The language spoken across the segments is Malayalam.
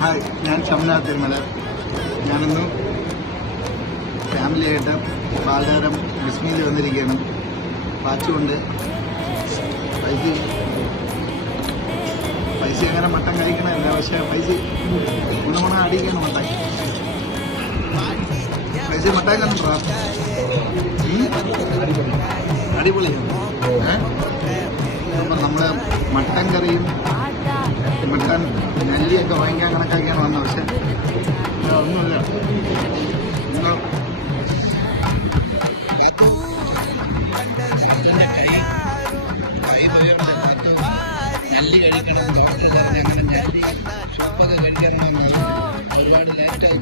ഹായ്, ഞാൻ ഷംന തിരുമല. ഞാനിന്ന് ഫാമിലിയായിട്ട് ബാലതാരം ബിസ്മിയിൽ വന്നിരിക്കുകയാണ്. വാച്ചുകൊണ്ട് പൈസ അങ്ങനെ മട്ടൻ കഴിക്കണമല്ല, പക്ഷേ പൈസ ഗുണമണ അടിക്കാണ് മട്ടൻ. പൈസ മട്ടൻ കണ്ടിട്ടോ? അടിപൊളിയാണ്. അപ്പം നമ്മൾ മട്ടൻ കറിയും മട്ടൻ നെല്ലിയൊക്കെ വാങ്ങിക്കാൻ കണക്കാക്കിയാണ് വന്നത്. പക്ഷെ ഒന്നുമില്ല. നെല്ലി കഴിക്കണം, ഡോക്ടർ പറഞ്ഞ അങ്ങനെ നെല്ലി സൂപ്പൊക്കെ കഴിക്കണമെന്നാണ്. ഒരുപാട് ലേറ്റായി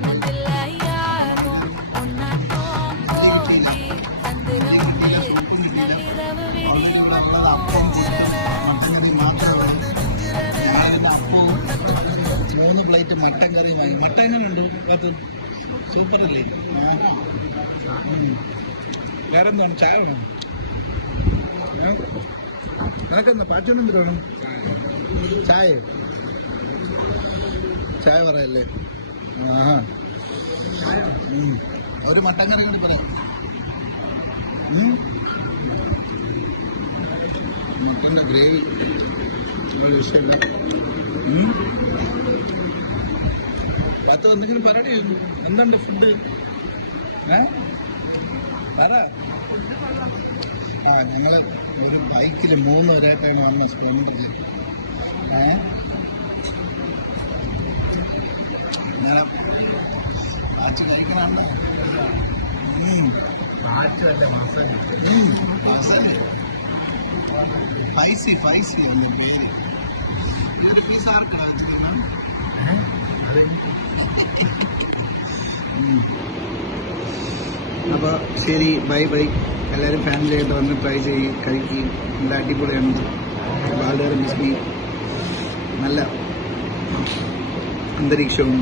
പ്ലേറ്റ് മട്ടൻ കറി വാങ്ങി. മട്ടനുണ്ട് പത്ത്, സൂപ്പറല്ലേ? വേറെ എന്താണ്? ചായ വേണം? നിനക്കെന്താ പാച്ചൊന്നും വേണം? ചായ ചായ പറയല്ലേ? ആ, ഒരു മട്ടൻ കറി കൂടി പറയാം. മട്ടൻ്റെ ഗ്രേവി ഒരു വിഷയമില്ല. അത് എന്തെങ്കിലും പറയണേ, എന്തുണ്ട് ഫുഡ്? പറ. ഞങ്ങൾ ഒരു ബൈക്കിൽ 3 പേരായിട്ടാണ് വന്നത്, സ്പ്ലെൻഡർ. ആച്ച് കഴിക്കണുണ്ട്. ഫൈസി എന്ന പേര്. ഒരു പീസ് ആർക്കാണ്? അപ്പോൾ ശരി, ബൈ. എല്ലാവരും ഫാമിലിയായിട്ട് വന്ന് ട്രൈ ചെയ്യും, കഴിക്കുകയും. നല്ല അടിപൊളിയാണ്. ബാലതാരം ബിസ്മി, നല്ല അന്തരീക്ഷവും